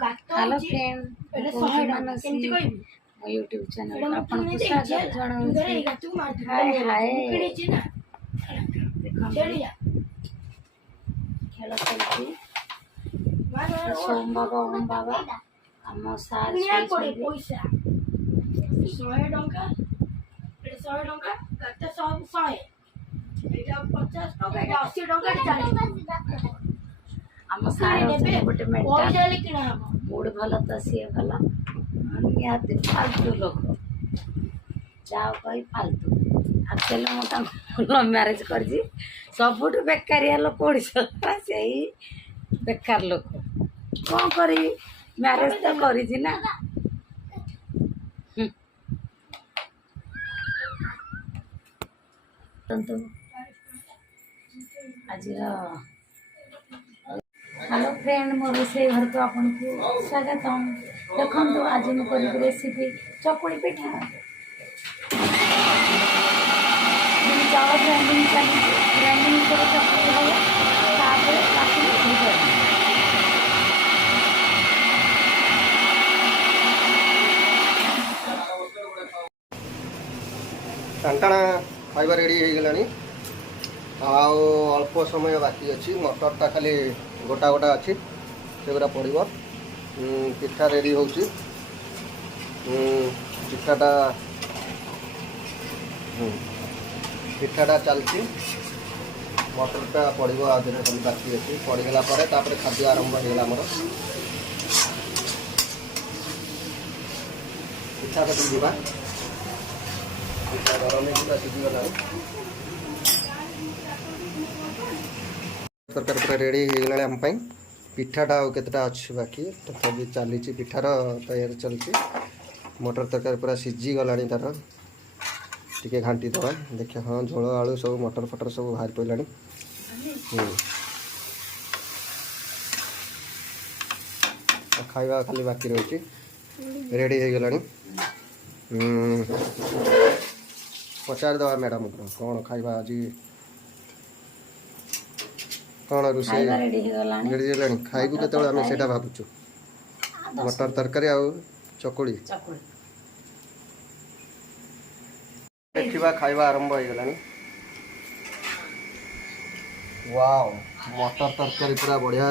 Hello friend Mansi YouTube channel आपको स्वागत जनाऊँ। हाय हाय खेल चलती सोम बाबा ओम बाबा आम सार आम सार गोटे मेंटा मूड भल तो सी भल निहाती फालतू लोक जाओ कही फालतू एक्चुअली मुझे लव मैरेज कर सबुठ बेकारिया लोक ओडिशा से बेकार लोक कौन करी मैरेज तो करी ना आज हेलो फ्रेंड मो रोसे घर को आपको स्वागत देखो आज मुझे रेसिपी चकुड़ी पिठा चाउल ग्राइंडिंग चली ग्राइंडिंग कर चकुड़ी हम टाणा खाଇବା रेडी हो गलानी अल्प समय बाकी अच्छी मटरटा खाली गोटा गोटा अच्छी से गुरा पड़ो पिठा रेडी हो पिठाटा चलती मटरटा पड़ो आधे खाली बाकी अच्छी पड़गला खाद्य आरंभ होगा आमर पिठा कटी जावा पिठा गरम हो सीझीगला तरकारी पूरा रेडी हो गला आम पिठाटा केतटा अच्छी बाकी तथापि चली पिठार तैयारी चलती मटर तरकारी पूरा सीझी गला तार टे घाटी दबा देखिए हाँ झोल आलू सब मटर फटर सब बाहर पड़ा खाଇବା खाली बाकी रही रेडी हो गला पचार दवा मैडम कौन खाଇବା आज कौन रोषे रेडी खाइबू केत से भावुँ मटर तरकारी आ चकुड़ी देखा खाଇବା आरंभ हो गला वाओ मटर तरकारी पूरा बढ़िया